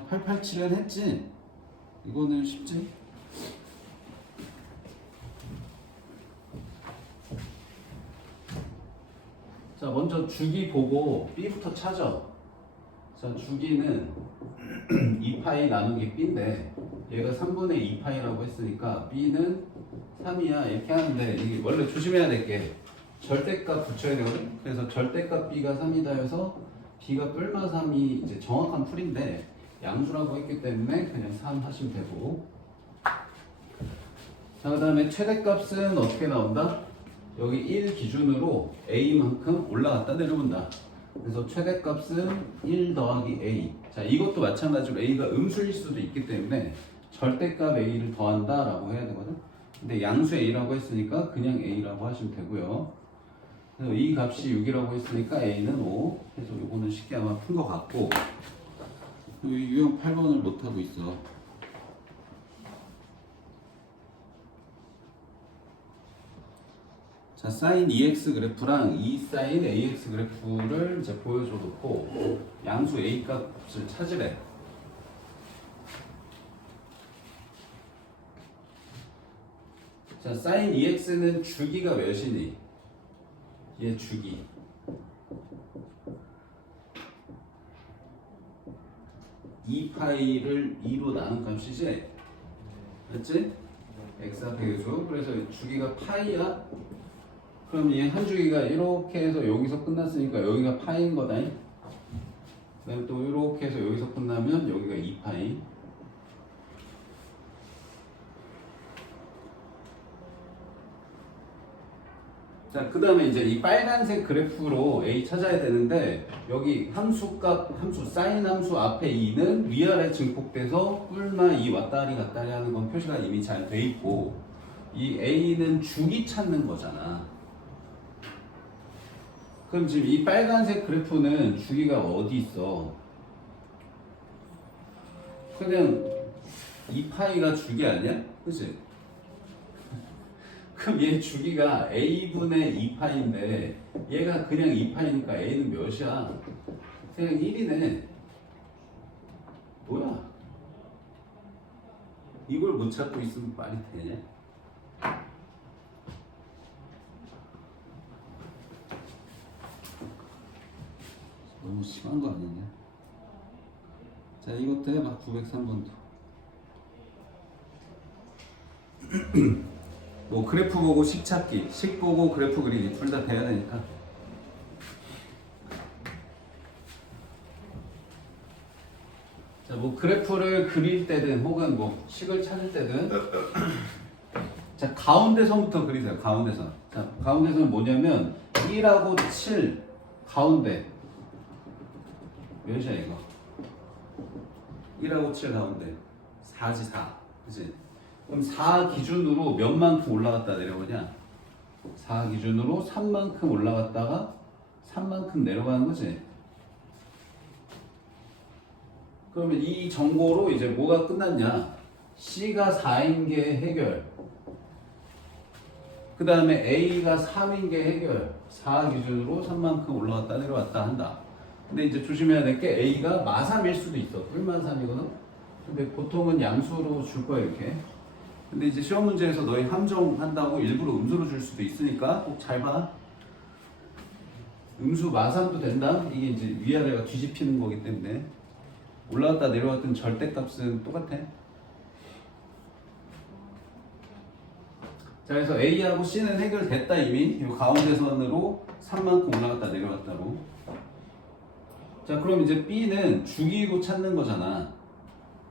887은 했지? 이거는 쉽지? 자, 먼저 주기 보고 B부터 찾아. 자, 주기는 2파이 나누기 B인데 얘가 3분의 2파이라고 했으니까 B는 3이야 이렇게 하는데 이게 원래 조심해야 될 게 절대값 붙여야 되거든. 그래서 절대값 B가 3이다 해서 B가 뿔마 3이 이제 정확한 풀인데 양수라고 했기 때문에 그냥 3 하시면 되고. 자, 그 다음에 최대값은 어떻게 나온다? 여기 1 기준으로 A만큼 올라갔다 내려온다. 그래서 최대값은 1 더하기 A. 자, 이것도 마찬가지로 A가 음수일 수도 있기 때문에 절대값 A를 더한다 라고 해야 되거든. 근데 양수 A라고 했으니까 그냥 A라고 하시면 되고요. 그래서 이 값이 6이라고 했으니까 A는 5. 그래서 요거는 쉽게 아마 푼 것 같고, 유형 8번을 못하고 있어. 자, sin EX 그래프랑 2 sin AX 그래프를 이제 보여줘 놓고 양수 A 값을 찾으래. 자, sin EX는 주기가 몇이니? 얘 주기. (2파이를) 2로 나눈 값이지? 맞지? x 앞에 수. 그래서 주기가 파이야. 그럼 얘 한 주기가 이렇게 해서 여기서 끝났으니까 여기가 파이인 거다. 그다음에 또 이렇게 해서 여기서 끝나면 여기가 2파이. 자, 그 다음에 이제 이 빨간색 그래프로 A 찾아야 되는데 여기 함수값, 사인 함수 앞에 2는 위아래 증폭돼서 뿔마 2 왔다리 갔다리 하는 건 표시가 이미 잘 돼 있고, 이 A는 주기 찾는 거잖아. 그럼 지금 이 빨간색 그래프는 주기가 어디 있어? 그냥 2파이가 주기 아니야? 그치? 그럼 얘 주기가 A분의 2파인데 얘가 그냥 2파이니까 A는 몇이야? 그냥 1이네. 뭐야? 이걸 못 찾고 있으면 말이 되냐? 너무 심한 거 아니냐? 자, 이것도 해봐. 903번도. 뭐 그래프 보고 식 찾기, 식 보고 그래프 그리기 둘 다 돼야 되니까. 자, 뭐 그래프를 그릴 때든 혹은 뭐 식을 찾을 때든 자, 가운데선부터 그리세요. 가운데선. 자, 가운데선은 뭐냐면 1하고 7 가운데 몇이야 이거? 1하고 7 가운데 4지 4. 그치? 그럼 4 기준으로 몇 만큼 올라갔다 내려오냐? 4 기준으로 3만큼 올라갔다가 3만큼 내려가는 거지. 그러면 이 정보로 이제 뭐가 끝났냐? C가 4인 게 해결. 그 다음에 A가 3인 게 해결. 4 기준으로 3만큼 올라갔다 내려왔다 한다. 근데 이제 조심해야 될 게 A가 마삼일 수도 있어. 뿔마 3이거든. 근데 보통은 양수로 줄 거야 이렇게. 근데 이제 시험 문제에서 너희 함정한다고 일부러 음수로 줄 수도 있으니까 꼭 잘 봐. 음수 마삼도 된다. 이게 이제 위아래가 뒤집히는 거기 때문에 올라갔다 내려왔던 절대값은 똑같아. 자, 그래서 A하고 C는 해결됐다 이미. 이 가운데선으로 3만큼 올라갔다 내려왔다로. 자, 그럼 이제 B는 주기로 찾는 거잖아.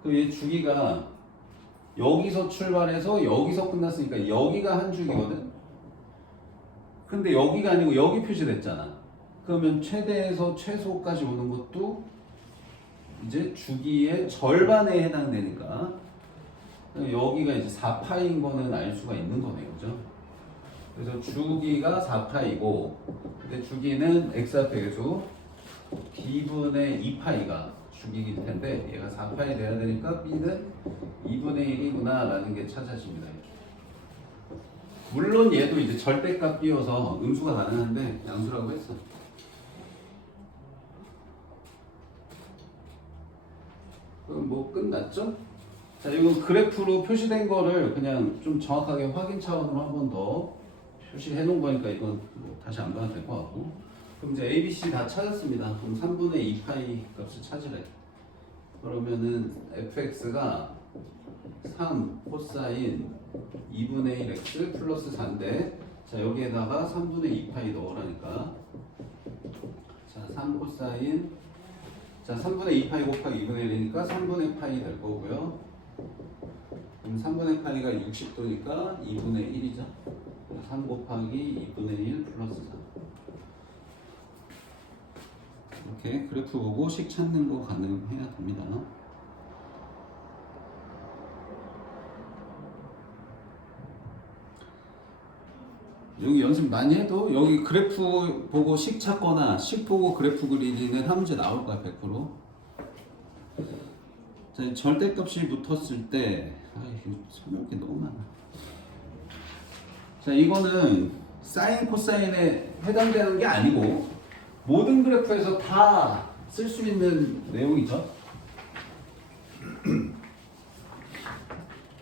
그럼 얘 주기가 여기서 출발해서 여기서 끝났으니까 여기가 한 주기거든. 근데 여기가 아니고 여기 표시됐잖아. 그러면 최대에서 최소까지 오는 것도 이제 주기의 절반에 해당되니까 여기가 이제 4파인 거는 알 수가 있는 거네요. 그죠? 그래서 주기가 4파이고 근데 주기는 x 앞에 수 b분의 2파이가 주기일 텐데 얘가 4파이 돼야 되니까 b는 2분의 1이구나 라는 게 찾아집니다. 물론 얘도 이제 절대값 비워서 음수가 가능한데 양수라고 했어. 그럼 뭐 끝났죠? 자, 이거 그래프로 표시된 거를 그냥 좀 정확하게 확인 차원으로 한 번 더 표시해 놓은 거니까 이건 뭐 다시 안 봐도 될 것 같고. 그럼 이제 A, B, C 다 찾았습니다. 그럼 3분의 2파이 값을 찾으래. 그러면은 fx가 3 코사인 2분의 1x 플러스 4인데, 자 여기에다가 3분의 2파이 넣으라니까. 자 3 코사인, 자 3분의 2파이 곱하기 2분의 1이니까 3분의 파이 될 거고요. 그럼 3분의 파이가 60도니까 2분의 1이죠. 3 곱하기 2분의 1 플러스 4. 이렇게 그래프 보고 식 찾는 거 가능해야 됩니다. 여기 연습 많이 해도 여기 그래프 보고 식 찾거나 식 보고 그래프 그리는 한 문제 나올 거야 100%. 자, 절대값이 붙었을 때 이거 설명할 게 너무 많아. 자, 이거는 사인 코사인에 해당되는 게 아니고 모든 그래프에서 다 쓸 수 있는 내용이죠.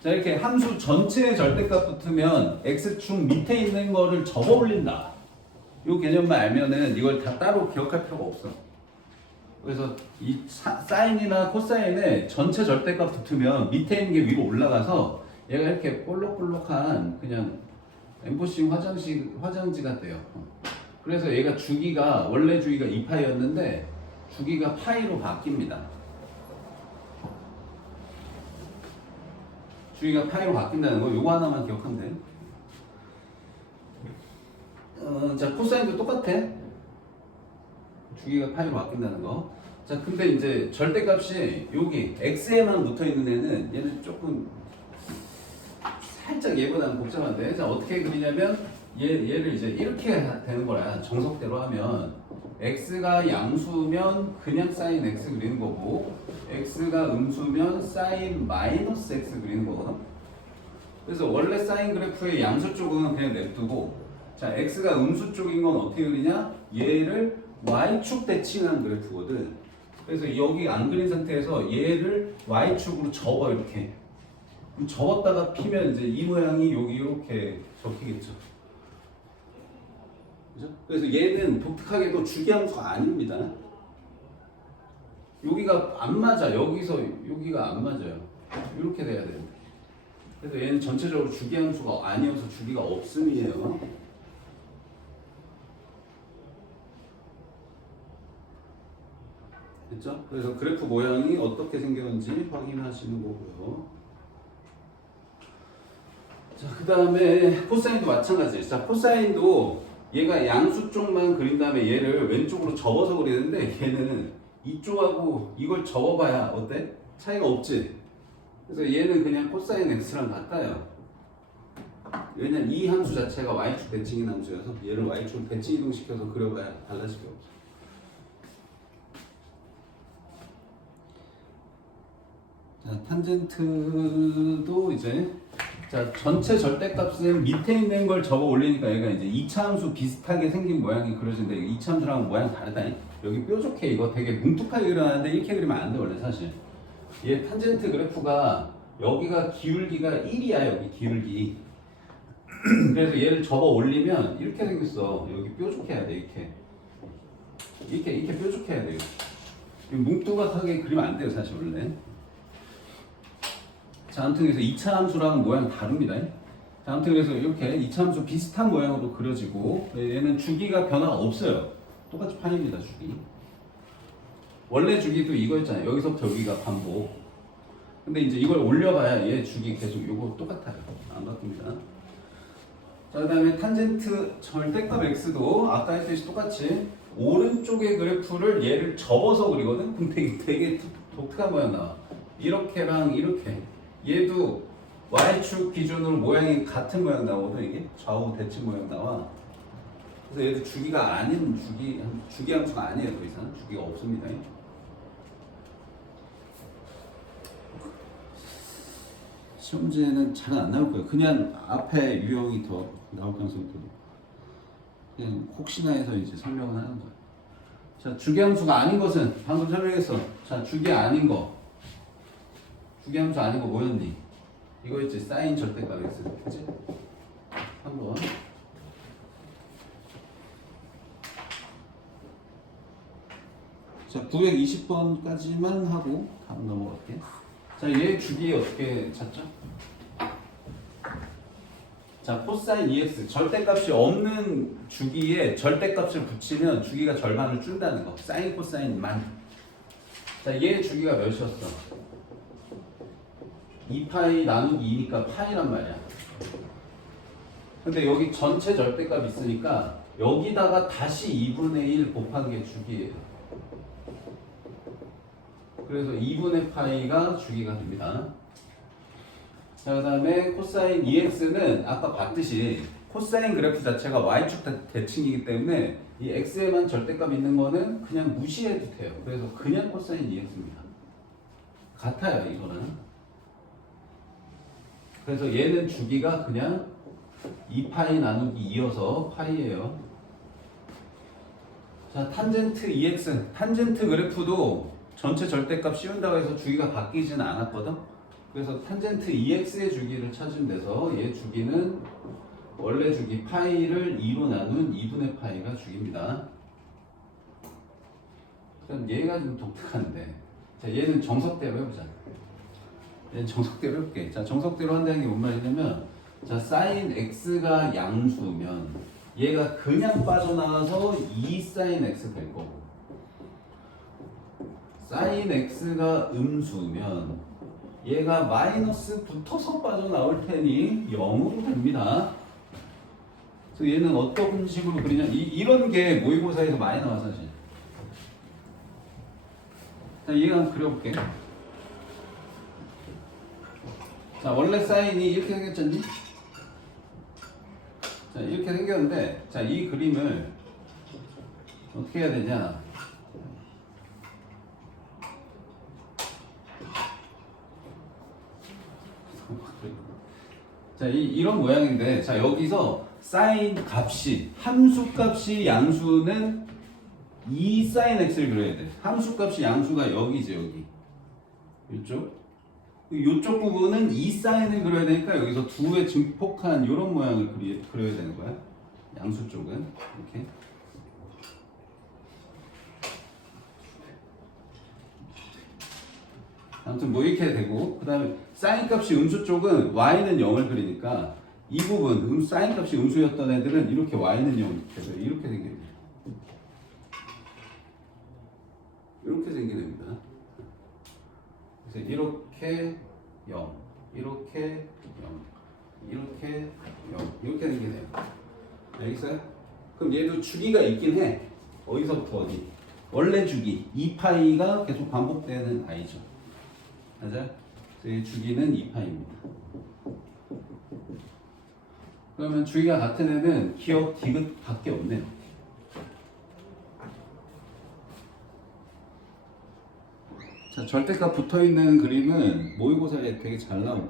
자, 이렇게 함수 전체의 절대값 붙으면 x축 밑에 있는 거를 접어 올린다. 이 개념만 알면은 이걸 다 따로 기억할 필요가 없어. 그래서 이 사인이나 코사인에 전체 절대값 붙으면 밑에 있는 게 위로 올라가서 얘가 이렇게 볼록볼록한 그냥 엠보싱 화장지가 돼요. 그래서 얘가 주기가 원래 주기가 2파이였는데 주기가 파이로 바뀝니다. 주기가 파이로 바뀐다는 거 요거 하나만 기억하면 돼요. 자 코사인도 똑같아. 주기가 파이로 바뀐다는 거. 자 근데 이제 절대값이 여기 x에만 붙어있는 애는 얘는 조금 살짝 얘보다는 복잡한데, 자 어떻게 그리냐면 얘를 이제 이렇게 되는 거라. 정석대로 하면 x가 양수면 그냥 사인 x 그리는 거고 x가 음수면 사인 마이너스 x 그리는 거거든. 그래서 원래 사인 그래프의 양수 쪽은 그냥 냅두고, 자 x가 음수 쪽인 건 어떻게 그리냐, 얘를 y축 대칭한 그래프거든. 그래서 여기 안 그린 상태에서 얘를 y축으로 접어. 이렇게 접었다가 피면 이제 이 모양이 여기 이렇게 접히겠죠. 그죠? 그래서 얘는 독특하게도 주기함수가 아닙니다. 여기가 안 맞아. 여기서 여기가 안 맞아요. 이렇게 돼야 돼요. 그래서 얘는 전체적으로 주기함수가 아니어서 주기가 없음이에요. 됐죠? 그래서 그래프 모양이 어떻게 생겼는지 확인하시는 거고요. 자, 그 다음에 코사인도 마찬가지예요. 자, 코사인도 얘가 양수 쪽만 그린 다음에 얘를 왼쪽으로 접어서 그리는데 얘는 이쪽하고 이걸 접어봐야 어때? 차이가 없지? 그래서 얘는 그냥 코사인 x랑 같아요. 왜냐면 이 함수 자체가 y축 대칭인 함수여서 얘를 y축 대칭 이동시켜서 그려봐야 달라질 게 없어. 자, 탄젠트도 이제 자 전체 절대값은 밑에 있는 걸 접어 올리니까 얘가 이제 이차함수 비슷하게 생긴 모양이 그려진다. 이거 이차함수랑 모양 다르다. 여기 뾰족해. 이거 되게 뭉툭하게 그려놨는데 이렇게 그리면 안 돼 원래 사실. 얘 탄젠트 그래프가 여기가 기울기가 1이야. 여기 기울기. 그래서 얘를 접어 올리면 이렇게 생겼어. 여기 뾰족해야 돼. 이렇게 뾰족해야 돼요. 뭉뚱하게 그리면 안 돼요 사실 원래. 자, 아무튼 그래서 2차 함수랑 모양 다릅니다. 자, 아무튼 그래서 이렇게 2차 함수 비슷한 모양으로 그려지고 얘는 주기가 변화가 없어요. 똑같이 파입니다 주기. 원래 주기도 이거였잖아요. 여기서부터 여기가 반복. 근데 이제 이걸 올려봐야 얘 주기 계속 요거 똑같아요. 안 바뀝니다. 자, 그 다음에 탄젠트 절대값 x도 아까 했듯이 똑같이 오른쪽의 그래프를 얘를 접어서 그리거든. 근데 되게 독특한 모양 나와. 이렇게랑 이렇게. 얘도 y축 기준으로 모양이 같은 모양 나오거든. 이게 좌우 대칭 모양 나와. 그래서 얘도 주기가 아닌 주기 함수가 아니에요. 더 이상 주기가 없습니다. 시험지에는 잘 안 나올 거예요. 그냥 앞에 유형이 더 나올 가능성이 더 높고, 그냥 혹시나 해서 이제 설명을 하는 거예요. 자, 주기 함수가 아닌 것은 방금 설명했어. 자, 주기 아닌 거. 주기함수 아니고 뭐였니? 이거였지. 사인 절대값 x. 그치? 한번. 자, 920번까지만 하고 다음 넘어갈게. 자, 얘 주기 어떻게 찾죠? 자, 코사인 EX 절대값이 없는 주기에 절대값을 붙이면 주기가 절반을 준다는 거. 사인 코사인만. 자, 얘 주기가 몇이었어? 2파이 나누기 2니까 파이란 말이야. 근데 여기 전체 절대값 있으니까 여기다가 다시 2분의 1 곱한 게 주기예요. 그래서 2분의 파이가 주기가 됩니다. 자, 그 다음에 코사인 EX는 아까 봤듯이 코사인 그래프 자체가 Y축 대칭이기 때문에 이 X에만 절대값 있는 거는 그냥 무시해도 돼요. 그래서 그냥 코사인 EX입니다. 같아요, 이거는. 그래서 얘는 주기가 그냥 2파이 나누기 2여서 파이예요. 자, 탄젠트 EX. 탄젠트 그래프도 전체 절대값 씌운다고 해서 주기가 바뀌지는 않았거든. 그래서 탄젠트 EX의 주기를 찾으면 돼서 얘 주기는 원래 주기 파이를 2로 나눈 2분의 파이가 주기입니다. 일단 얘가 좀 독특한데, 자, 얘는 정석대로 해보자. 얘는 정석대로 해볼게. 자, 정석대로 한다는 게 뭔 말이냐면, 자, 사인 x가 양수면 얘가 그냥 빠져나와서 2 사인 x 될 거고, 사인 x가 음수면 얘가 마이너스 붙어서 빠져나올 테니 0으로 됩니다. 그래서 얘는 어떤 식으로 그리냐, 이런 게 모의고사에서 많이 나와 사실. 자, 얘가 한번 그려볼게. 자, 원래 사인이 이렇게 생겼잖니? 자, 이렇게 생겼는데, 자, 이 그림을 어떻게 해야 되냐? 자, 이런 모양인데, 자, 여기서 사인 값이, 함수 값이 양수는 2 사인 x를 그려야 돼. 함수 값이 양수가 여기지, 여기. 이쪽. 이쪽 부분은 2 사인을 그려야 되니까 여기서 2의 증폭한 이런 모양을 그려야 되는 거야. 양수 쪽은. 이렇게. 아무튼 뭐 이렇게 되고, 그 다음에 사인 값이 음수 쪽은 y는 0을 그리니까 이 부분, 사인 값이 음수였던 애들은 이렇게 y는 0 돼서 이렇게 생깁니다. 이렇게 생기됩니다. 그래서 이렇게 0, 이렇게 0, 이렇게 0, 이렇게 생기네요. 알겠어요? 그럼 얘도 주기가 있긴 해. 어디서부터 어디? 원래 주기 2파이가 계속 반복되는 i죠. 맞아요? 그래서 주기는 2파이입니다. 그러면 주기가 같은 애는 기억 디귿 밖에 없네요. 자, 절대값 붙어있는 그림은 모의고사에 되게 잘 나오고,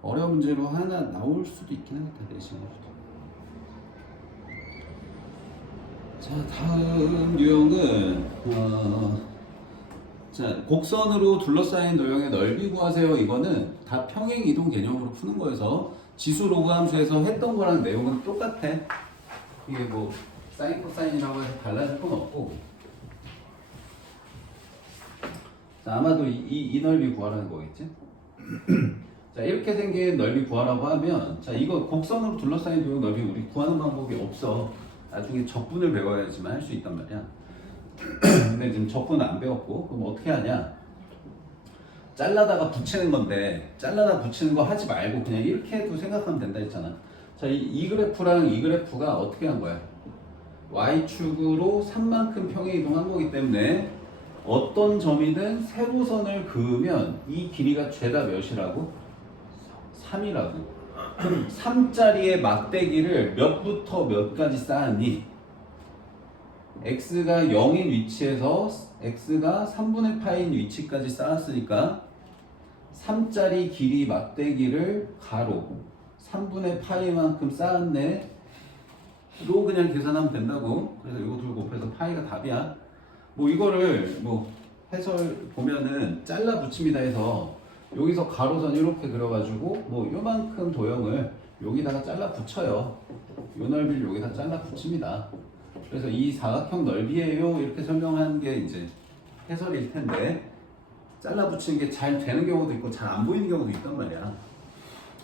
어려운 문제로 하나 나올 수도 있긴 하겠다, 내신으로도. 자, 다음 유형은 자, 곡선으로 둘러싸인 도형의 넓이 구하세요. 이거는 다 평행 이동 개념으로 푸는 거여서 지수 로그 함수에서 했던 거랑 내용은 똑같아. 이게 뭐 사인 코사인이라고 해서 달라질 건 없고. 자, 아마도 이 넓이 구하라는 거겠지? 자, 이렇게 생긴 넓이 구하라고 하면, 자, 이거 곡선으로 둘러싸인 도형 넓이 우리 구하는 방법이 없어. 나중에 적분을 배워야지만 할 수 있단 말이야. 근데 지금 적분은 안 배웠고, 그럼 어떻게 하냐? 잘라다가 붙이는 건데, 잘라다 붙이는 거 하지 말고 그냥 이렇게 해도 생각하면 된다 했잖아. 자, 이 그래프랑 이 그래프가 어떻게 한 거야? Y축으로 3만큼 평행 이동한 거기 때문에 어떤 점이든 세로선을 그으면 이 길이가 죄다 몇이라고? 3이라고. 그럼 3짜리의 막대기를 몇부터 몇까지 쌓았니? x가 0인 위치에서 x가 3분의 파인 위치까지 쌓았으니까 3짜리 길이 막대기를 가로 3분의 파이만큼 쌓았네 로 그냥 계산하면 된다고. 그래서 이거 둘 곱해서 파이가 답이야. 뭐 이거를 뭐 해설 보면은 잘라 붙입니다 해서 여기서 가로선 이렇게 그려가지고 뭐 요만큼 도형을 여기다가 잘라 붙여요. 요 넓이를 여기다 잘라 붙입니다. 그래서 이 사각형 넓이에요 이렇게 설명하는 게 이제 해설일 텐데 잘라 붙이는 게 잘 되는 경우도 있고 잘 안 보이는 경우도 있단 말이야.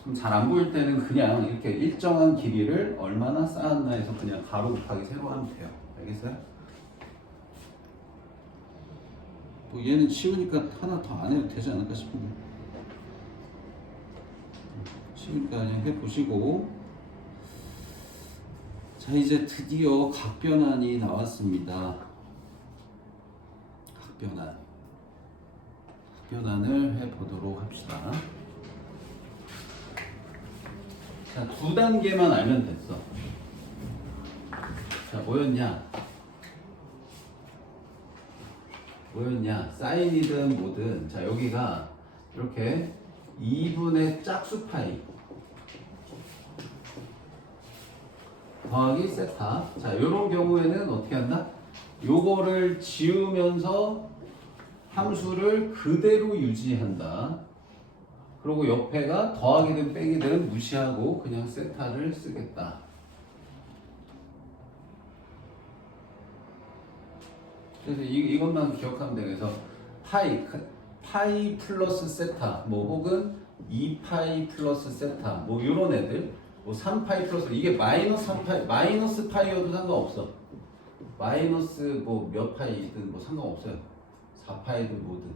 그럼 잘 안 보일 때는 그냥 이렇게 일정한 길이를 얼마나 쌓았나 해서 그냥 가로 곱하기 세로 하면 돼요. 알겠어요? 뭐 얘는 쉬우니까 하나 더 안 해도 되지 않을까 싶은데 쉬우니까 그냥 해보시고 자 이제 드디어 각변환이 나왔습니다. 각변환을 해보도록 합시다. 자, 두 단계만 알면 됐어. 자, 뭐였냐? 사인이든 뭐든. 자, 여기가 이렇게 2분의 짝수 파이 더하기 세타. 자, 요런 경우에는 어떻게 한다? 요거를 지우면서 함수를 그대로 유지한다. 그리고 옆에가 더하기든 빼기든 무시하고 그냥 세타를 쓰겠다. 그래서 이것만 기억하면 돼. 그래서 파이 플러스 세타, 뭐 혹은 2파이 플러스 세타, 뭐 이런 애들, 뭐 3파이 플러스 이게 마이너스 3파이, 마이너스 파이여도 상관없어. 마이너스 뭐 몇 파이든 뭐 상관없어요. 4파이든 뭐든.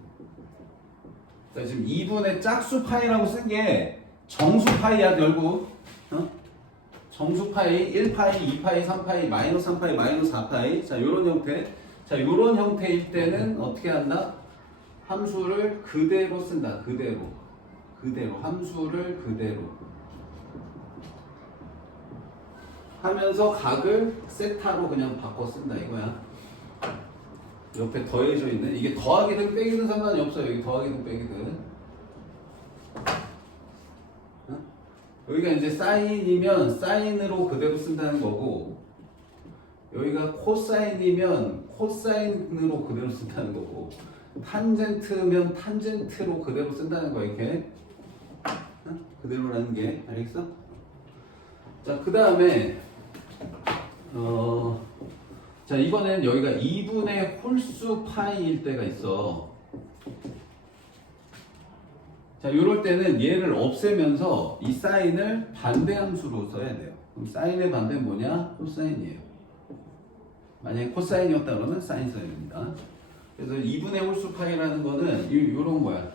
그러니까 지금 2분의 짝수 파이라고 쓴 게 정수 파이야 결국. 어? 정수 파이, 1파이, 2파이, 3파이, 마이너스 3파이, 마이너스 4파이. 자, 요런 형태. 자, 요런 형태일 때는 어떻게 한다? 함수를 그대로 쓴다. 그대로. 함수를 그대로. 하면서 각을 세타로 그냥 바꿔 쓴다 이거야. 옆에 더해져 있는 이게 더하기든 빼기든 상관이 없어요. 여기 더하기든 빼기든. 어? 여기가 이제 사인이면 사인으로 그대로 쓴다는 거고 여기가 코사인이면 코사인으로 그대로 쓴다는 거고 탄젠트면 탄젠트로 그대로 쓴다는 거야 이렇게. 어? 그대로라는 게 알겠어? 자, 그 다음에 자, 이번엔 여기가 2분의 홀수 파이일 때가 있어. 자, 이럴 때는 얘를 없애면서 이 사인을 반대 함수로 써야 돼요. 그럼 사인의 반대는 뭐냐? 코사인이에요. 만약에 코사인이었다 그러면 사인 써야 됩니다. 그래서 2분의 홀수 파이라는 거는 요런 거야.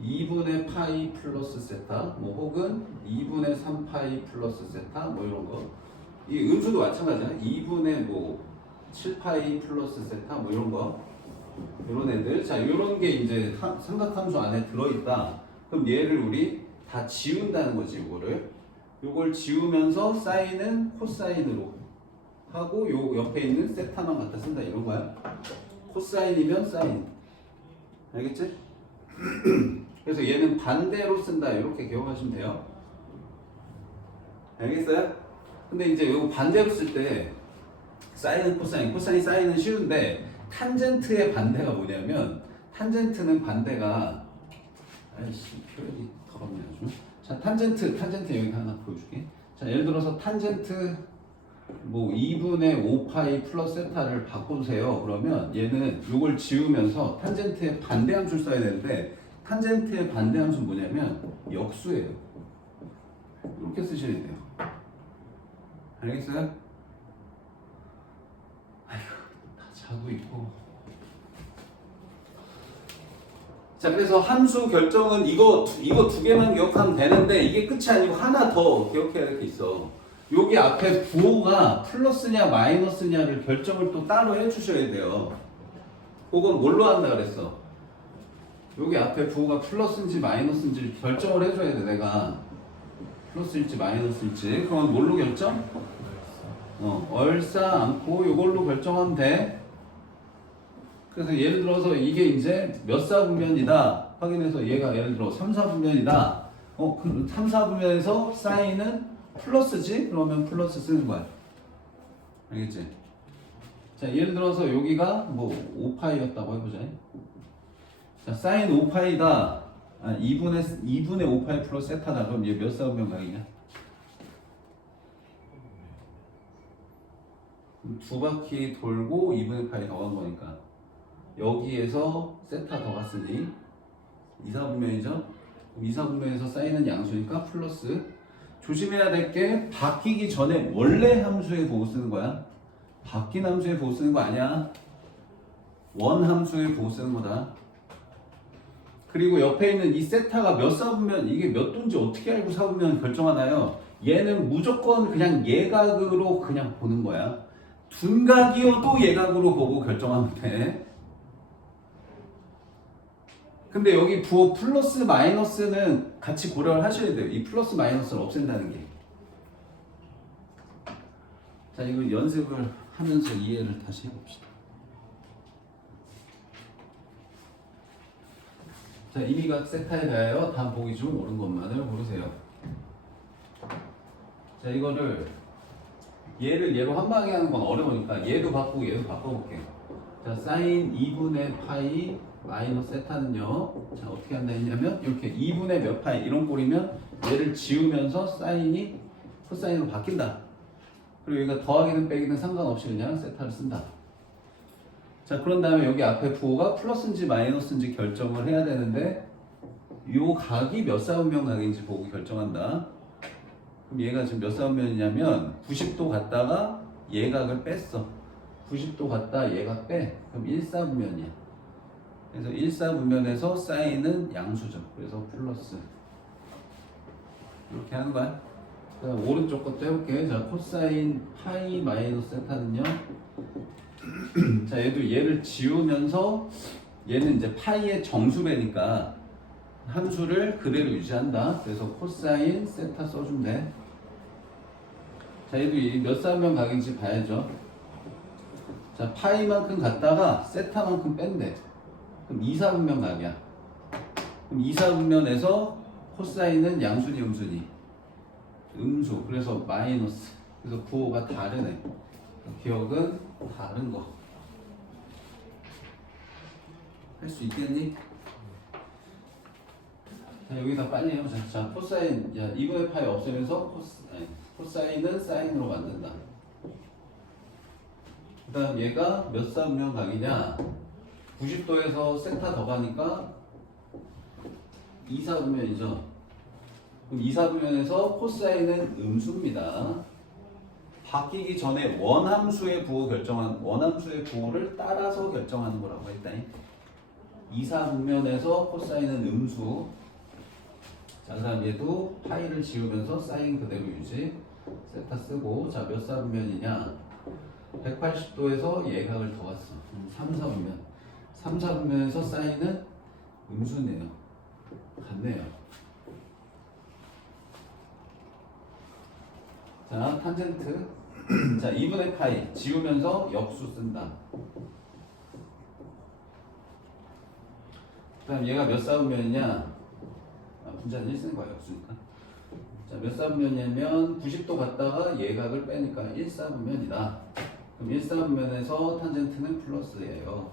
2분의 파이 플러스 세타, 뭐 혹은 2분의 3파이 플러스 세타, 뭐 이런 거. 이 음수도 마찬가지야. 2분의 뭐 7파이 플러스 세타 뭐 이런 거 이런 애들. 자, 이런 게 이제 삼각함수 안에 들어있다. 그럼 얘를 우리 다 지운다는 거지. 요걸 지우면서 사인은 코사인으로 하고 요 옆에 있는 세타만 갖다 쓴다 이런 거야. 코사인이면 사인. 알겠지? 그래서 얘는 반대로 쓴다 이렇게 기억하시면 돼요. 알겠어요? 근데 이제 요거 반대로 쓸 때 사인은 코사인, 코사인 사인은 쉬운데 탄젠트의 반대가 뭐냐면 탄젠트는 반대가 아이씨 표현이 더럽네 아주. 자, 탄젠트 여기 하나 보여줄게. 자, 예를 들어서 탄젠트 뭐 2분의 5파이 플러스 세타를 바꿔주세요. 그러면 얘는 요걸 지우면서 탄젠트의 반대 함수를 써야 되는데 탄젠트의 반대 함수는 뭐냐면 역수예요. 이렇게 쓰셔야 돼요. 알겠어요? 자고 있고. 자, 그래서 함수 결정은 이거 두 개만 기억하면 되는데 이게 끝이 아니고 하나 더 기억해야 될 게 있어. 여기 앞에 부호가 플러스냐 마이너스냐를 결정을 또 따로 해주셔야 돼요. 그건 뭘로 한다 그랬어? 여기 앞에 부호가 플러스인지 마이너스인지 결정을 해줘야 돼. 내가 플러스일지 마이너스일지. 그건 뭘로 결정? 얼싸 않고 이걸로 결정하면 돼. 그래서 예를 들어서 이게 이제 몇 사분면이다 확인해서 얘가 예를 들어 3, 4분면이다. 그 3, 4분면에서 사인은 플러스지? 그러면 플러스 쓰는 거야. 알겠지? 자, 예를 들어서 여기가 뭐 5파이였다고 해보자. 자, 사인 5파이가 2분의 5파이 플러스 세타다. 그럼 얘 몇 사분면 각이냐? 두 바퀴 돌고 2분의 파이 더한 거니까 여기에서 세타 더갔으니 2사분면이죠? 그럼 2사분면에서 사인은 양수니까 플러스. 조심해야 될 게 바뀌기 전에 원래 함수의 보고 쓰는 거야. 바뀐 함수의 보고 쓰는 거 아니야. 원 함수의 보고 쓰는 거다. 그리고 옆에 있는 이 세타가 몇 사분면, 이게 몇 도인지 어떻게 알고 사분면 결정하나요? 얘는 무조건 그냥 예각으로 그냥 보는 거야. 둔각이어도 예각으로 보고 결정하면 돼. 근데 여기 부호 플러스 마이너스는 같이 고려를 하셔야 돼요. 이 플러스 마이너스를 없앤다는 게. 자, 이거 연습을 하면서 이해를 다시 해봅시다. 자, 임의각 세타에 대하여 다음 보기 중 옳은 것만을 고르세요. 자, 이거를 얘를 얘로 한 방에 하는 건 어려우니까 얘도 바꾸고 얘도 바꿔볼게요. 자, 사인 2분의 파이 마이너스 세타는요. 자, 어떻게 한다 했냐면 이렇게 2분의 몇 파이 이런 꼴이면 얘를 지우면서 사인이 코사인으로 바뀐다. 그리고 여기가 더하기는 빼기는 상관없이 그냥 세타를 쓴다. 자, 그런 다음에 여기 앞에 부호가 플러스인지 마이너스인지 결정을 해야 되는데 요 각이 몇 사분면 각인지 보고 결정한다. 그럼 얘가 지금 몇 사분면이냐면 90도 갔다가 예각을 뺐어. 90도 갔다 얘가 빼. 그럼 1사분면이야. 그래서 1사분면에서 사인은 양수죠. 그래서 플러스. 이렇게 하는 거야. 그다음 오른쪽 것도 해볼게. 자, 코사인 파이 마이너스 세타는요. 자, 얘를 지우면서 얘는 이제 파이의 정수배니까 함수를 그대로 유지한다. 그래서 코사인 세타 써주면 돼. 자, 얘도 몇 사분면 각인지 봐야죠. 자, 파이만큼 갔다가 세타만큼 뺀대. 그럼 2사분면 각이야. 그럼 2사분면에서 코사인은 양수니 음수니? 음수. 그래서 마이너스. 그래서 부호가 다르네. 기억은 다른 거. 할 수 있겠니? 자, 여기다 빨리 해보자. 자, 코사인, 2분의 파이 없애면서 코사인은 사인으로 만든다. 그 다음 얘가 몇 사분면 각이냐? 90도에서 세타 더 가니까 2사분면이죠. 그럼 2사분면에서 코사인은 음수입니다. 바뀌기 전에 원함수의 부호를 따라서 결정하는 거라고 했다. 2사분면에서 코사인은 음수. 자, 그 다음 얘도 파이를 지우면서 사인 그대로 유지. 세타 쓰고. 자, 몇 사분면이냐? 180도에서 예각을 더했어. 3사분면. 3사분면에서 사인은 음수네요. 같네요. 자, 탄젠트. 자, 2분의 파이 지우면서 역수 쓴다. 그 다음 얘가 몇 사분면이냐? 분자는 1 쓰는 거야, 역수니까. 자, 몇 사분면이냐면 90도 갔다가 예각을 빼니까 1사분면이다. 그럼 1사분면에서 탄젠트는 플러스예요.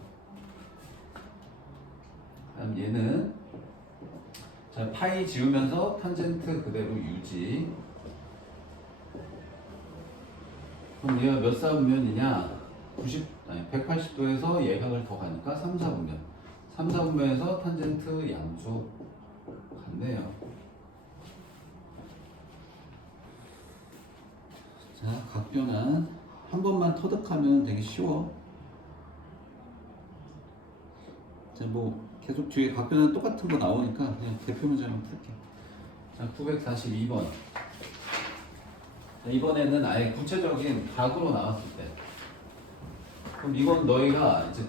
다음 얘는 자, 파이 지우면서 탄젠트 그대로 유지. 그럼 얘가 몇 사분면이냐? 180도에서 예각을 더 가니까 3사분면. 3사분면에서 탄젠트 양수 같네요. 자, 각변환 한 번만 터득하면 되게 쉬워. 자, 뭐 계속 뒤에 각변환 똑같은 거 나오니까 그냥 대표 문제만 풀게. 자, 942번. 자, 이번에는 아예 구체적인 각으로 나왔을 때. 그럼 이건 너희가 이제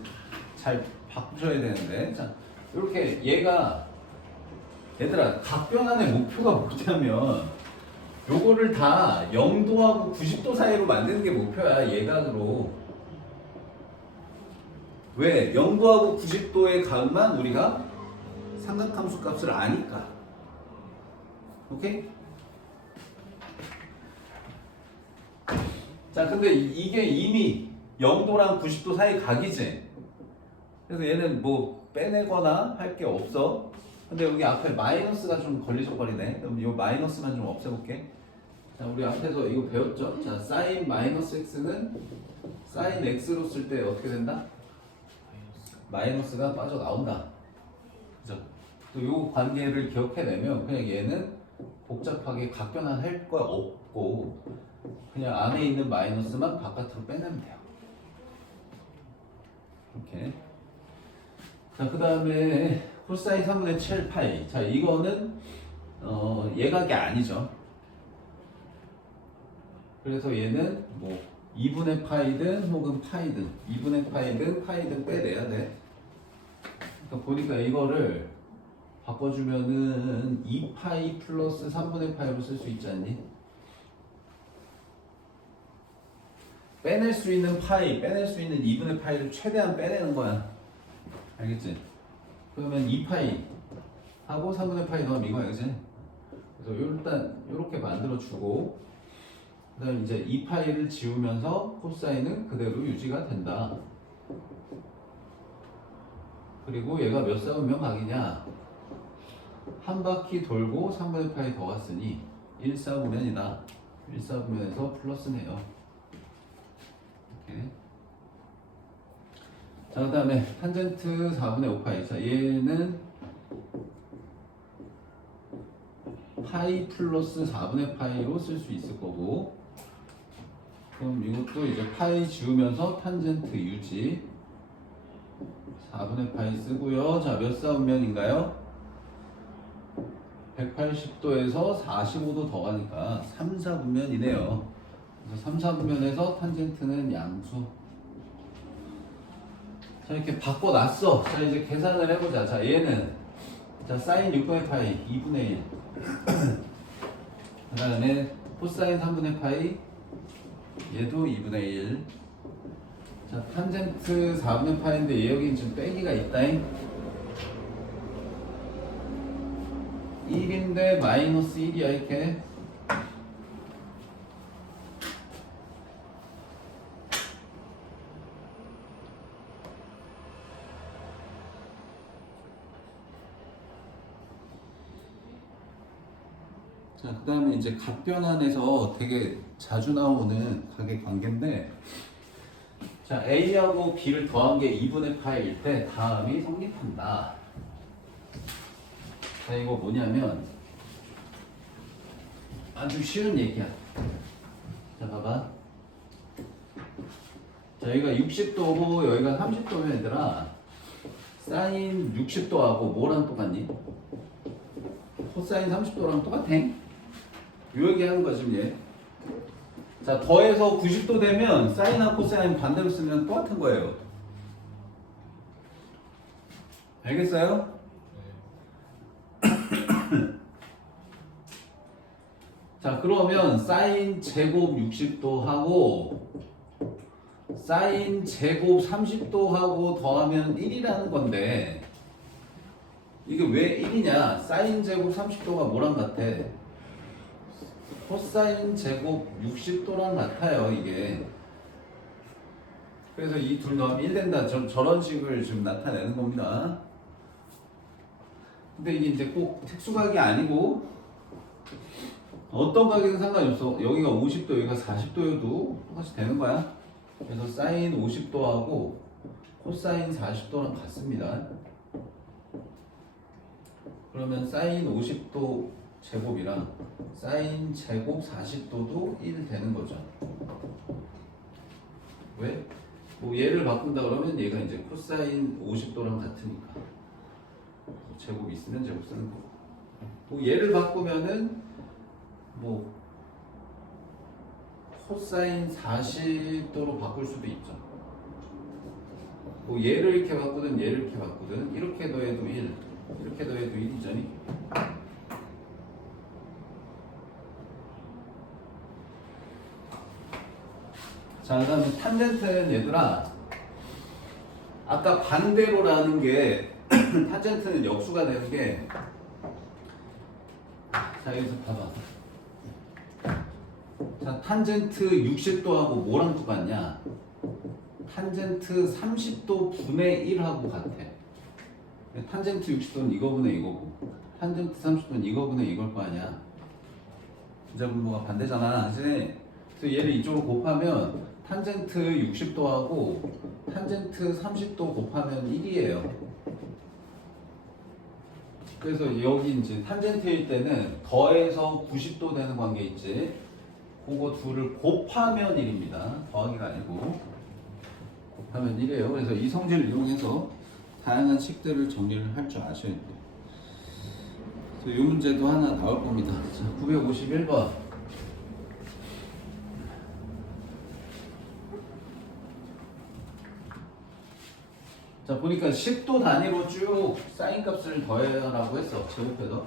잘 바꾸셔야 되는데. 자, 이렇게 얘들아, 각변환의 목표가 뭐냐면 요거를 다 0도하고 90도 사이로 만드는 게 목표야, 예각으로. 왜? 0도하고 90도의 각만 우리가 삼각함수 값을 아니까. 오케이? 자, 근데 이게 이미 0도랑 90도 사이 각이지. 그래서 얘는 뭐 빼내거나 할 게 없어. 근데 여기 앞에 마이너스가 좀 걸리적거리네. 그럼 이 마이너스만 좀 없애볼게. 자, 우리 앞에서 이거 배웠죠? 자, 사인 마이너스 x는 사인 x로 쓸 때 어떻게 된다? 마이너스가 빠져나온다. 그죠? 또 요 관계를 기억해내면 그냥 얘는 복잡하게 각변환할 거 없고 그냥 안에 있는 마이너스만 바깥으로 빼내면 돼요. 이렇게. 자, 그 다음에 코사인 3분의 7 파이. 자, 이거는 예각이 아니죠. 그래서 얘는 뭐 2분의 파이든 혹은 파이든 2분의 파이든 빼내야 돼. 그러니까 보니까 이거를 바꿔주면은 2파이 플러스 3분의 파이로 쓸 수 있지 않니? 빼낼 수 있는 파이, 빼낼 수 있는 2분의 파이를 최대한 빼내는 거야. 알겠지? 그러면 2파이 하고 3분의 파이 넣으면 이거야, 그치? 그래서 일단 이렇게 만들어주고 그 다음에 이제 2파이를 지우면서 코사인은 그대로 유지가 된다. 그리고 얘가 몇 사분면 각이냐? 한 바퀴 돌고 3분의 파이 더 갔으니 1사분면이다. 1사분면에서 플러스네요. 이렇게. 자, 그 다음에 탄젠트 4분의 5파이. 자, 얘는 파이 플러스 4분의 파이로 쓸 수 있을 거고, 그럼 이것도 이제 파이 지우면서 탄젠트 유지 4분의 파이 쓰고요. 자, 몇 사분면인가요? 180도에서 45도 더 가니까 3, 4분면이네요. 그래서 3, 4분면에서 탄젠트는 양수. 자, 이렇게 바꿔놨어. 자, 이제 계산을 해보자. 자, 얘는 자, 사인 6분의 파이 2분의 1. 그 다음에 코사인 3분의 파이 얘도 2분의 1. 자, 탄젠트 4분의 파이인데 얘 여기 지금 빼기가 있다잉. 1인데 마이너스 1이야 이렇게. 자, 그 다음에 이제 각변환에서 되게 자주 나오는 각의 관계인데, 자, A하고 B를 더한 게 2분의 파이일 때 다음이 성립한다. 자, 이거 뭐냐면 아주 쉬운 얘기야. 자, 봐봐. 자, 여기가 60도고 여기가 30도면 얘들아, 사인 60도하고 뭐랑 똑같니? 코사인 30도랑 똑같아. 요 얘기 하는 거야 지금 얘. 자, 더해서 90도 되면 사인하고 코사인 반대로 쓰면 똑같은 거예요. 알겠어요? 자, 그러면 사인 제곱 60도 하고 사인 제곱 30도 하고 더하면 1이라는 건데, 이게 왜 1이냐? 사인 제곱 30도가 뭐랑 같아? 코사인 제곱 60도랑 같아요, 이게. 그래서 이 둘 더하면 1 된다. 저런 식을 지금 나타내는 겁니다. 근데 이게 이제 꼭 특수각이 아니고 어떤 각이든 상관이 없어. 여기가 50도, 여기가 40도여도 똑같이 되는 거야. 그래서 사인 50도하고 코사인 40도랑 같습니다. 그러면 사인 50도 제곱이랑 사인 제곱 40도도 1 되는 거죠. 왜? 뭐 얘를 바꾼다 그러면 얘가 이제 코사인 50도랑 같으니까 제곱 있으면 제곱 쓰는 거고, 뭐 얘를 바꾸면은 뭐 코사인 40도로 바꿀 수도 있죠. 뭐 얘를 이렇게 바꾸든 얘를 이렇게 바꾸든 이렇게 더해도 1, 이렇게 더해도 1이죠. 자, 그 다음에 탄젠트는 얘들아, 아까 반대로라는 게 탄젠트는 역수가 되는 게, 자, 여기서 봐봐. 자, 탄젠트 60도하고 뭐랑 똑같냐? 탄젠트 30도 분의 1하고 같아. 탄젠트 60도는 이거분의 이거고 탄젠트 30도는 이거분의 이걸 거 아니야. 분자 분모가 반대잖아. 그치? 그래서 얘를 이쪽으로 곱하면 탄젠트 60도하고 탄젠트 30도 곱하면 1이에요. 그래서 여기 이제 탄젠트일 때는 더해서 90도 되는 관계 있지. 그거 둘을 곱하면 1입니다. 더하기가 아니고 곱하면 1이에요. 그래서 이 성질을 이용해서 다양한 식들을 정리를 할 줄 아셔야 돼요. 그래서 이 문제도 하나 나올 겁니다. 자, 951번. 자, 보니까 10도 단위로 쭉 사인 값을 더해라고 했어. 제곱해서.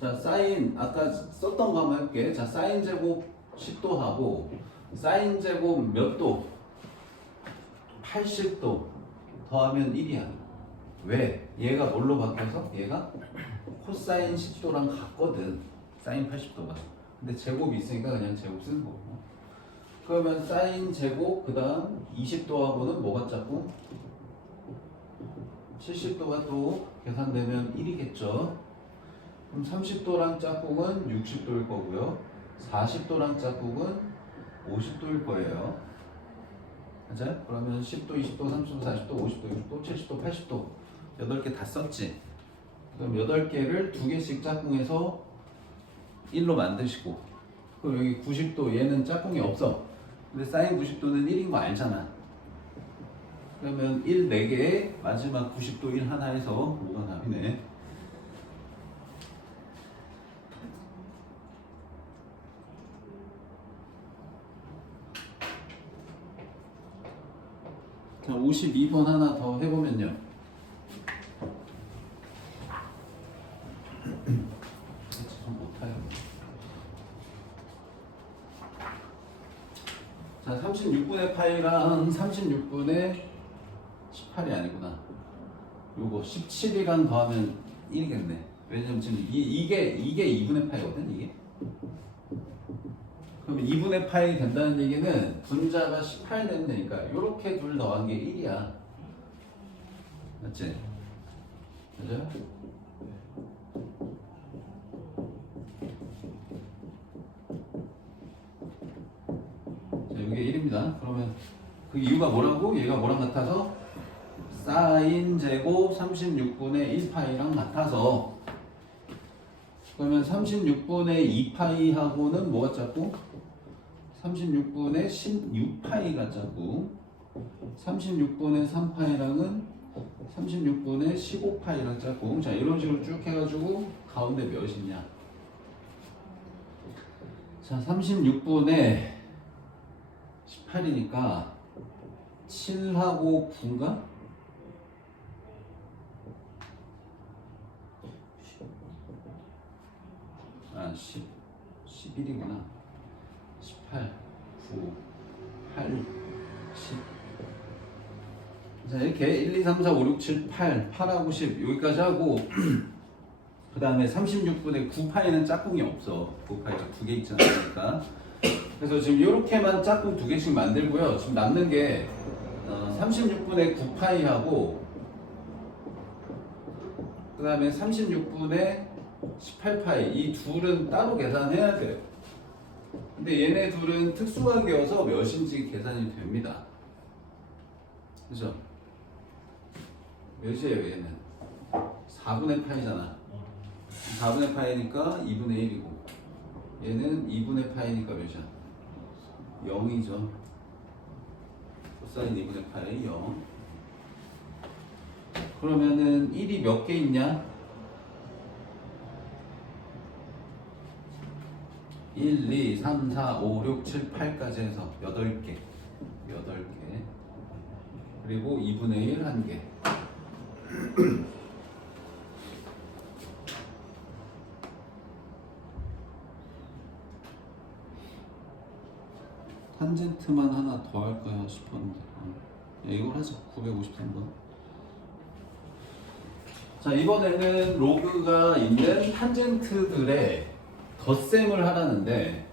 자, 사인 아까 썼던 거 한번 해볼게. 자, 사인 제곱 10도 하고 사인 제곱 몇 도? 80도 더하면 1이야. 왜? 얘가 뭘로 바뀌어서? 얘가 코사인 10도랑 같거든. 사인 80도가. 근데 제곱이 있으니까 그냥 제곱 쓰는 거고. 그러면 사인 제곱 그 다음 20도하고는 뭐가 짝꿍? 70도가 또 계산되면 1이겠죠. 그럼 30도랑 짝꿍은 60도일 거고요. 40도랑 짝꿍은 50도일 거예요. 맞아요? 그러면 10도, 20도, 30도, 40도, 50도, 60도, 70도, 80도 8개 다 썼지. 그럼 8개를 2개씩 짝꿍해서 1로 만드시고 그럼 여기 90도 얘는 짝꿍이 없어. 근데 사인 90도는 1인 거 알잖아. 그러면 1 4개에 마지막 90도 1 하나 해서 5가 답이네. 자, 52번 하나 더 해보면요. 좀 못해요. 자, 36분의 파이랑 36분의 18이 아니구나. 요거 17이랑 더하면 1이겠네. 왜냐면 지금 이게 2분의 파이거든, 이게. 그러면 2분의 파이 된다는 얘기는 분자가 18 되면 되니까 요렇게 둘 더한 게 1이야. 맞지? 맞아요? 자, 이게 1입니다. 그러면 그 이유가 뭐라고? 얘가 뭐랑 같아서? 사인 제곱 36분의 1파이랑 같아서 그러면 36분의 2파이하고는 뭐가 짝꿍? 36분의 16파이가 짝꿍 36분의 3파이랑은 36분의 15파이랑 짝꿍. 자, 이런 식으로 쭉 해가지고 가운데 몇이냐? 자, 36분의 18이니까 7하고 9인가? 아, 11이구나. 18, 9, 8, 10. 자, 이렇게 1, 2, 3, 4, 5, 6, 7, 8, 8하고 10 여기까지 하고 그 다음에 36분의 9파이는 짝꿍이 없어. 9파이가 2개 있잖아. 그러니까. 그래서 지금 이렇게만 짝꿍 2개씩 만들고요. 지금 남는 게 36분의 9파이하고 그 다음에 36분의 18파이 이 둘은 따로 계산해야 돼요. 근데 얘네 둘은 특수각이어서 몇인지 계산이 됩니다. 그죠? 몇이에요 얘는? 4분의 파이잖아. 4분의 파이니까 2분의 1이고 얘는 2분의 파이니까 몇이야? 0이죠. 코사인 2분의 파이 0. 그러면은 1이 몇 개 있냐? 1, 2, 3, 4, 5, 6, 7, 8까지 해서 8개. 8개. 그리고 2분의 1 1개. 탄젠트만 하나 더 할까 싶었는데 이걸 하자. 953번. 자, 이번에는 로그가 있는 탄젠트들의 덧셈을 하라는데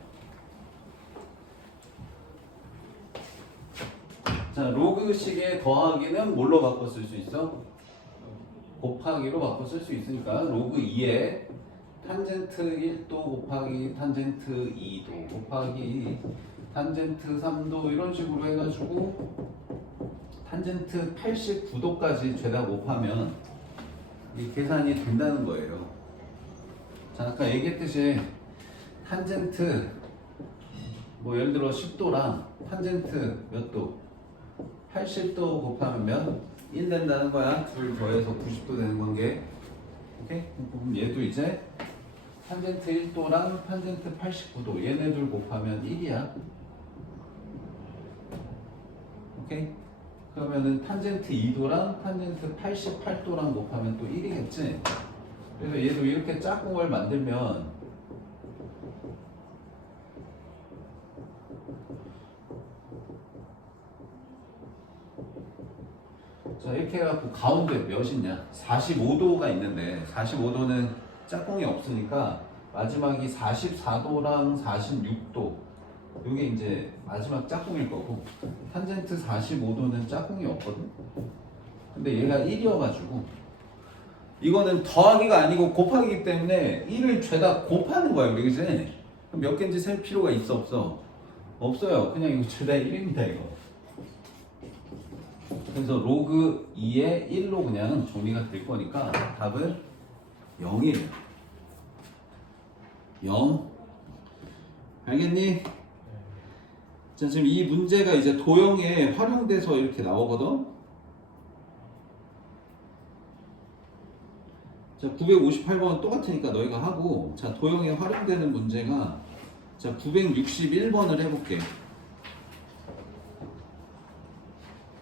자, 로그식의 더하기는 뭘로 바꿔 쓸 수 있어? 곱하기로 바꿔 쓸 수 있으니까 로그 2에 탄젠트 1도 곱하기 탄젠트 2도 곱하기 탄젠트 3도 이런 식으로 해가지고 탄젠트 89도까지 죄다 곱하면 이 계산이 된다는 거예요. 자, 아까 얘기했듯이 탄젠트 뭐 예를 들어 10도랑 탄젠트 몇 도? 80도 곱하면 몇? 1 된다는 거야. 둘 더해서 90도 되는 관계. 오케이? 그럼 얘도 이제 탄젠트 1도랑 탄젠트 89도 얘네 둘 곱하면 1이야. 오케이? 그러면은 탄젠트 2도랑 탄젠트 88도랑 곱하면 또 1이겠지? 그래서 얘도 이렇게 짝꿍을 만들면 자, 이렇게 해갖고 가운데 몇이냐? 45도가 있는데 45도는 짝꿍이 없으니까 마지막이 44도랑 46도 이게 이제 마지막 짝꿍일 거고 탄젠트 45도는 짝꿍이 없거든? 근데 얘가 1이어가지고 이거는 더하기가 아니고 곱하기이기 때문에 1을 죄다 곱하는 거야 우리 그지? 그럼 몇 개인지 셀 필요가 있어 없어? 없어요. 그냥 이거 죄다 1입니다 이거. 그래서 로그 2에 1로 그냥 정리가 될 거니까 답은 0이에요. 0. 알겠니? 자, 지금 이 문제가 이제 도형에 활용돼서 이렇게 나오거든? 자, 958번은 똑같으니까 너희가 하고, 자, 도형에 활용되는 문제가, 자, 961번을 해볼게.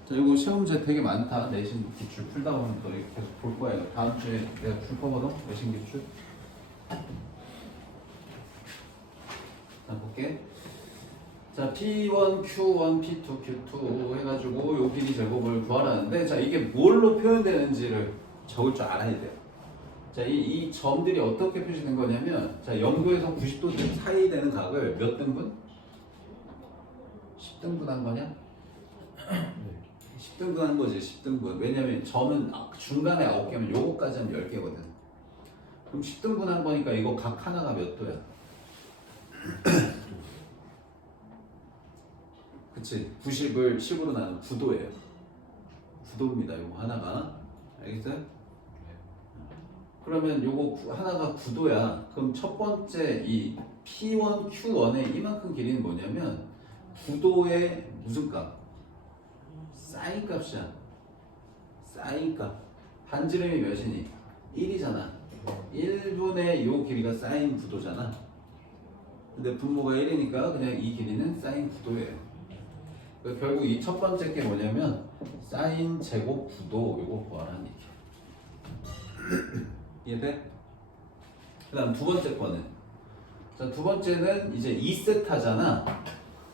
자, 이거 시험 문제 되게 많다. 내신 기출 풀다 보면 너희 계속 볼 거야. 다음 주에 내가 줄 거거든? 내신 기출. 자, 볼게. 자, P1, Q1, P2, Q2 해가지고 요 길이 제곱을 구하라는데, 자, 이게 뭘로 표현되는지를 적을 줄 알아야 돼요. 자, 이 점들이 어떻게 표시된 거냐면, 자, 0도에서 90도 사이 되는 각을 몇 등분? 10등분 한 거냐? 10등분 한 거지, 10등분. 왜냐면 점은 중간에 9개면 요거까지 하면 10개거든. 그럼 10등분 한 거니까 이거 각 하나가 몇 도야? 그치? 90을 10으로 나누면 9도예요. 9도입니다. 요거 하나가. 알겠어요? 그러면 요거 하나가 9도야. 그럼 첫 번째 이 P1, Q1의 이만큼 길이는 뭐냐면 9도의 무슨 값? 사인 값이야. 사인 값. 반지름이 몇이니? 1이잖아. 1분의 요 길이가 사인 9도잖아. 근데 분모가 1이니까 그냥 이 길이는 사인 9도예요. 그러니까 결국 이 첫 번째 게 뭐냐면 사인 제곱 9도 요거 구하라는 얘기야. 이해돼? 그 다음 두 번째 거는 자, 두 번째는 이제 2세타잖아.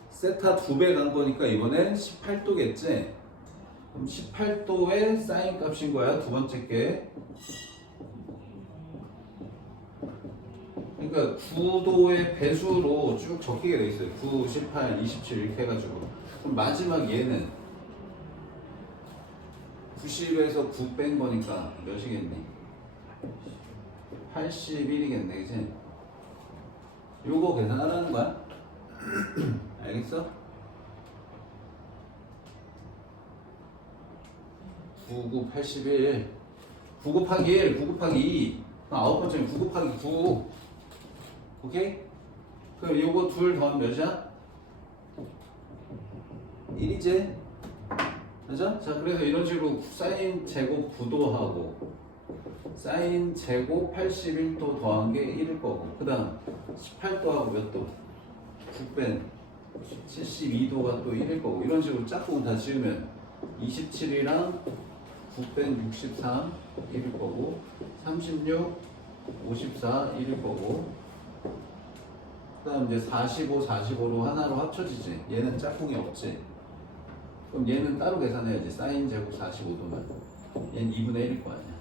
세타 2배 간 거니까 이번엔 18도겠지? 그럼 18도의 사인 값인 거야, 두 번째 게. 그러니까 9도의 배수로 쭉 적히게 돼 있어요. 9, 18, 27 이렇게 해가지고. 그럼 마지막 얘는 90에서 9 뺀 거니까 몇이겠니? 81이겠네, 그치? 요거 계산하라는 거야. 알겠어? 9, 9, 81. 9 곱하기 1, 9 곱하기 2. 아홉 번째는 9 곱하기 9. 오케이? 그럼 요거 둘 더하면 몇이야? 1이지? 그죠? 자, 그래서 이런 식으로 사인 제곱 9도 하고 사인 제곱 81도 더한 게 1일 거고 그 다음 18도 하고 몇 도? 9뺀 72도가 또 1일 거고 이런 식으로 짝꿍 다 지으면 27이랑 9뺀 63 1일 거고 36 54 1일 거고 그 다음 이제 45 45로 하나로 합쳐지지. 얘는 짝꿍이 없지. 그럼 얘는 따로 계산해야지. 사인 제곱 45도면 얘는 2분의 1일 거 아니야.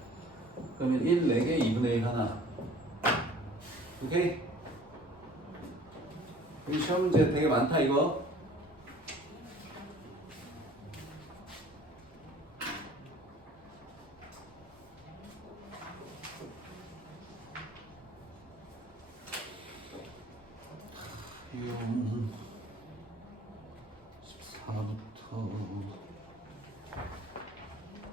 그러면 1 4개 2분의 1 하나. 오케이? 우리 시험 문제 되게 많다 이거. 뿅 14부터